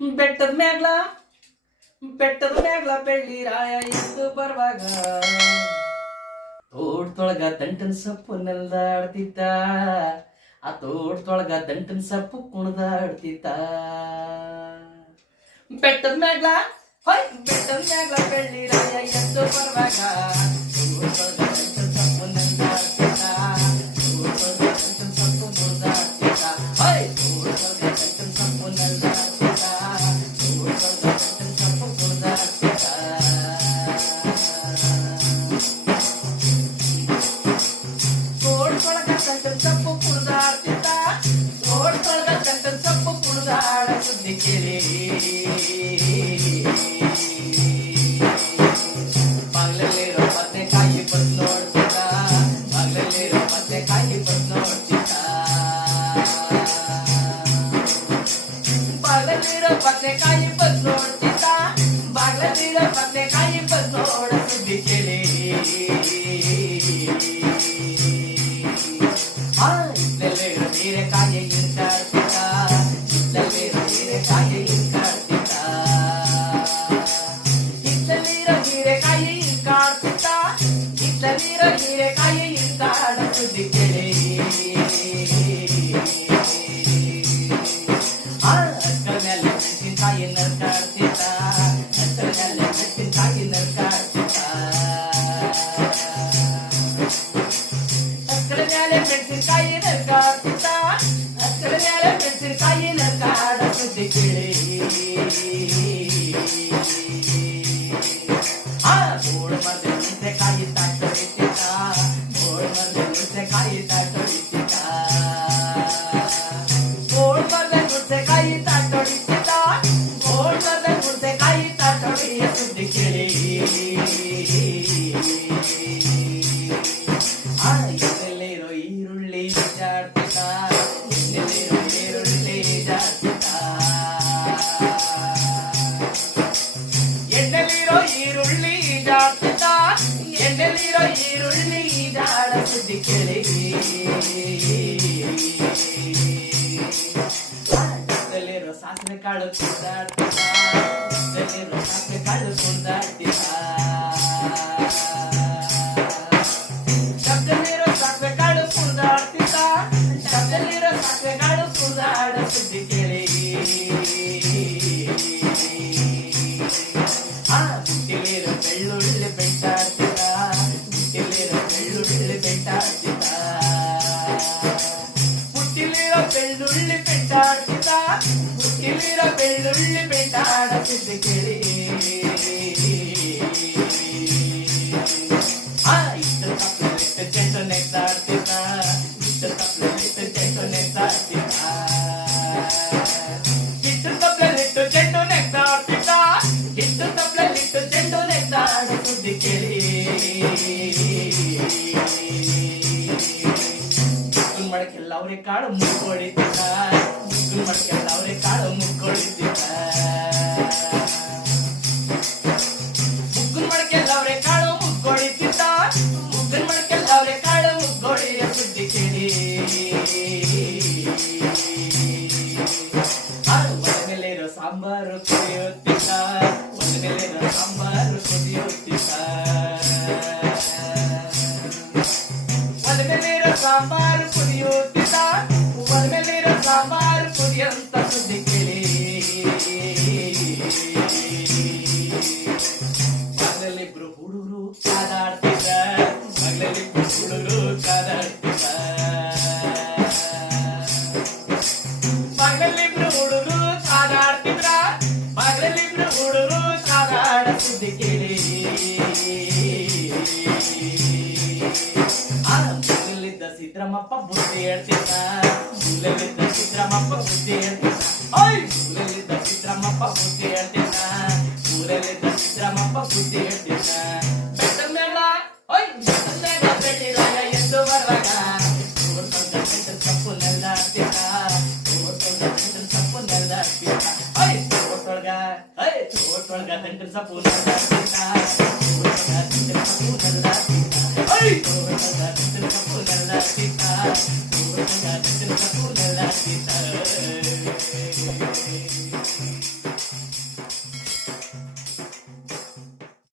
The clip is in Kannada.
ಬೆಟ್ಟದ ಮ್ಯಾಗ್ಲ ಬೆಳ್ಳಿ ರಾಯ ಎಂದು ಬರುವಾಗ ತೋಟದೊಳಗ ದಂಟನ್ ಸೊಪ್ಪು ನೆಲ್ದಾಡ್ತಿದ್ದ. ಆ ತೋಟದೊಳಗ ದಂಟನ್ ಸೊಪ್ಪು ಕುಣದಾಡ್ತಿದ್ದ. ಬೆಟ್ಟದ ಮ್ಯಾಗ್ಲ ಬೆಳ್ಳಿ ರಾಯ ಎಂದು ಬರುವಾಗ ತೋಟದೊಳಗ ದಂಟನ್ ಸೊಪ್ಪು ನೆಲ್ದಾಡ್ತಿದ್ದ. ತೋಟದೊಳಗ ದಂಟನ್ ಸೊಪ್ಪು ಮುರ್ದಾಡ್ತಿದ್ದ. ತೋಟದೊಳಗ ದಂಟನ್ ಸೊಪ್ಪು ನೆಲ್ದಾಡ್ತಿದ್ದ. ತೋಟದೊಳಗ ದಂಟನ್ ಸೊಪ್ಪು ಮುರ್ದಾಡ್ತಿದ್ದ. ತೋಟದೊಳಗ ದಂಟನ್ ಸೊಪ್ಪು ಕುಡ್ದಾಡ್ತಿದ್ದ. ತೋಟದೊಳಗ ದಂಟನ್ ಸೊಪ್ಪು ಕುಡ್ದಾಡ ಸುದ್ದಿ ಕೇಳಿ ಬಾಗ್ಲಲ್ಲಿರೋ ಬದನೆಕಾಯಿ ಬಂದ್ ನೋಡ್ತಿದ್ದ. ಬಾಗ್ಲಲ್ಲಿರೋ ಬದನೆಕಾಯಿ ಬಂದ್ ನೋಡ್ತಿದ್ದ. ಬಾಗ್ಲಲ್ಲಿರೋ ಬದನೆಕಾಯಿ ಬಂದ್ ನೋಡ್ತಿದ್ದ. ಬಾಗ್ಲಲ್ಲಿರೋ ಬದನೆಕಾಯಿ ಬಂದ್ ನೋಡ ಸುದ್ದಿ ಕೇಳಿ ಇಲ್ಲಲ್ಲಿರೋ ಹೀರೆಕಾಯಿ ಹಿಂಕಾಡ್ತಿದ್ದ. ಇಲ್ಲಲ್ಲಿರೋ ಹೀರೆಕಾಯಿ ಹಿಂಕಾಡ್ತಿದ್ದ. ಇಲ್ಲಲ್ಲಿರೋ ಹೀರೆಕಾಯಿ ಹಿಂಕಾಡ್ತಿದ್ದ. ಇಲ್ಲಲ್ಲಿರೋ ಹೀರೆಕಾಯಿ ಹಿಂಕಾಡ ಸುದ್ದಿ ಕೇಳಿ ಅಕ್ಕಳ ಮೇಲೆ ಮೆಣಸಿನಕಾಯಿ ನರ್ಕಾಡ್ತಿದ್ದ. ಅಕ್ಕಳ ಮೇಲೆ ಮೆಣಸಿನಕಾಯಿ ನರ್ಕಾಡ್ತಿದ್ದ. ಅಕ್ಕಳ ಮೇಲೆ ಮೆಣಸಿನಕಾಯಿ ನರ್ಕಾಡ್ತಿದ್ದ. ಅಕ್ಕಳ ಮೇಲೆ ಮೆಣಸಿನಕಾಯಿ ನರ್ಕಾಡ ಸುದ್ದಿ ಕೇಳಿ ಗೋಳ ಮರದ ಮೆಣಸಿನಕಾಯಿ ತಾಟೊಡಿತಿದ್ದ. ಗೋಳ ಮರದ ಮೆಣಸಿನಕಾಯಿ ತಾಟೊಡಿತಿದ್ದ. ಗೋಳ ಮರದ ಮೆಣಸಿನಕಾಯಿ ತಾಟೊಡಿತಿದ್ದ. ಗೋಳ ಮರದ ಮೆಣಸಿನಕಾಯಿ ತಾಟೊಡಿಯ ಸುದ್ದಿ ಕೇಳಿ ಎಲ್ಲೆಲ್ಲಿರೋ ಈರುಳ್ಳಿ ಜಾಡ್ತಿದ್ದ. ಎಲ್ಲೆಲ್ಲಿರೋ ಈರುಳ್ಳಿ ಜಾಡ್ತಿದ್ದ. ಎಣ್ಣೆಲಿರೋ ಈರುಳ್ಳಿ ಜಾಡ್ತಿದ್ದ. ಎಣ್ಣೆಲಿರೋ ಈರುಳ್ಳಿ ಜಾಡ ಸುದ್ದಿ ಕೇಳಿ ಎಣ್ಣೆಲಿರೋ ಸಾಸಿವೆ ಕಾಳು ಕುಂದಾಡ್ತಿದ್ದ. ಎಣ್ಣೆಲಿರೋ ಸಾಸಿವೆ ಕಾಳು ಕುಂದಾಡ್ತಿದ್ದ. ಶಬ್ದಲ್ಲಿರೋ ಸಾಸಿವೆ ಕಾಳು ಕುಂದಾಡ್ತಿದ್ದ. ಶಬ್ದಲ್ಲಿರೋ ಸಾಸಿವೆ ಕಾಳು ಕುಂದಾಡ ಸುದ್ದಿ ಕೇಳಿ ಬುಟ್ಟಿಲಿರೋ ಬೆಳ್ಳುಳ್ಳಿ ಬೆಟ್ಟಾಡ್ತಿದ್ದ. ಬುಟ್ಟಿಲಿರೋ ಬೆಳ್ಳುಳ್ಳಿ ಬೆಟ್ಟಾಡ್ತಿದ್ದ. ಬುಟ್ಟಿಲಿರೋ ಬೆಳ್ಳುಳ್ಳಿ ಬೆಟ್ಟಾಡ್ತಿದ್ದ. ಬುಟ್ಟಿಲಿರೋ ಬೆಳ್ಳುಳ್ಳಿ ಬೆಟ್ಟಾಡ ಸುದ್ದಿ ಕೇಳಿ ಇಷ್ಟು ತಪ್ಪಲಿಟ್ಟು ಚೆಂಡು ನೆತ್ತಾಡ್ತಿದ್ದ. ಇಷ್ಟು ತಪ್ಪಲಿಟ್ಟು ಚೆಂಡು ನೆತ್ತಾಡ್ತಿದ್ದ. ಇಷ್ಟು ತಪ್ಪಲಿಟ್ಟು ಚೆಂಡು ನೆತ್ತಾಡ್ತಿದ್ದ. ಇಷ್ಟು ತಪ್ಪಲಿಟ್ಟು ಚೆಂಡು ನೆತ್ತಾಡ ಸುದ್ದಿ ಕೇಳಿ ಮುಗ್ಗುನ್ ಮಡಕೆಲ್ಲ ಅವ್ರೆ ಕಾಳು ಮುಕ್ಕೊಡಿತಿದ್ದ. ಮುಗ್ಗುನ್ ಮಡಕೆಲ್ಲ ಅವ್ರೆ ಕಾಳು ಮುಕ್ಕೊಡಿತಿದ್ದ. ಮುಗ್ಗುನ್ ಮಡಕೆಲ್ಲ ಅವ್ರೆ ಕಾಳು ಮುಕ್ಕೊಡಿತಿದ್ದ. ಮುಗ್ಗುನ್ ಮಡಕೆಲ್ಲ ಅವ್ರೆ ಕಾಳು ಮುಕ್ಕೊಡಿಯ ಸುದ್ದಿ ಕೇಳಿ ಒಂದ ಮೇಲಿರೋ ಸಾಂಬಾರು ಕುದಿಯುತ್ತಿದ್ದ. ಒಂದ ಮೇಲಿರೋ ಸಾಂಬಾರು ಕುದಿಯುತ್ತಿದ್ದ. ಒಂದ ಮೇಲಿರೋ ಸಾಂಬಾರು ಕುದಿಯುತ್ತಿದ್ದ. ಒಂದ ಮೇಲಿರೋ ಸಾಂಬಾರು ಕುದಿಯಂತ ಸುದ್ದಿ ಕೇಳಿ ಬಾಗ್ಲಲ್ಲಿಬ್ರು ಹುಡುಗರು ಕಾದಾಡ್ತಿದ್ದ. ಬಾಗ್ಲಲ್ಲಿಬ್ರು ಹುಡುಗರು ಕಾದಾಡ್ತಿದ್ದ. ಬಾಗ್ಲಲ್ಲಿಬ್ರು ಹುಡುಗರು ಕಾದಾಡ್ತಿದ್ರ. ಬಾಗ್ಲಲ್ಲಿಬ್ರು ಹುಡುಗರು ಕಾದಾಡ ಸುದ್ದಿ ಕೇಳಿ ಮೂಲೆಯಲ್ಲಿದ್ದ ಸಿದ್ರಾಮಪ್ಪ ಬುದ್ಧಿ ಹೇಳ್ತಿದ್ದ. ಮೂಲೆಯಲ್ಲಿದ್ದ ಸಿದ್ರಾಮಪ್ಪ ಬುದ್ಧಿ ಹೇಳ್ತಿದ್ದ. ಮೂಲೆಯಲ್ಲಿದ್ದ ಸಿದ್ರಾಮಪ್ಪ ಬುದ್ಧಿ ಹೇಳ್ತಿದ್ದ. ಮೂಲೆಯಲ್ಲಿದ್ದ ಸಿದ್ರಾಮಪ್ಪ ಬುದ್ಧಿ ಹೇಳ್ತಿದ್ದ. ಬೆಟ್ಟದ ಮ್ಯಾಗ್ಲ ಬೆಟ್ಟದ ಮ್ಯಾಗ್ಲ ಬೆಳ್ಳಿ ರಾಯ ಎಂದು ಬರುವಾಗ ತೋಟದೊಳಗ ದಂಟನ್ ಸೊಪ್ಪು ನೆಲ್ದಾಡ್ತಿದ್ದ. ತೋಟದೊಳಗ ದಂಟನ್ ಸೊಪ್ಪು ನೆಲ್ದಾಡ್ತಿದ್ದ. ತೋಟದೊಳಗ ದಂಟನ್ ಸೊಪ್ಪು ನೆಲ್ದಾಡ್ತಿದ್ದ. ತೋಟದೊಳಗ ದಂಟನ್ ಸೊಪ್ಪು ನೆಲ್ದಾಡ್ತಿದ್ದ. ತೋಟದೊಳಗ ದಂಟನ್ ಸೊಪ್ಪು ನೆಲ್ದಾಡ್ತಿದ್ದ. ತೋಟದೊಳಗ ದಂಟನ್ ಸೊಪ್ಪು ನೆಲ್ದಾಡ್ತಿದ್ದ.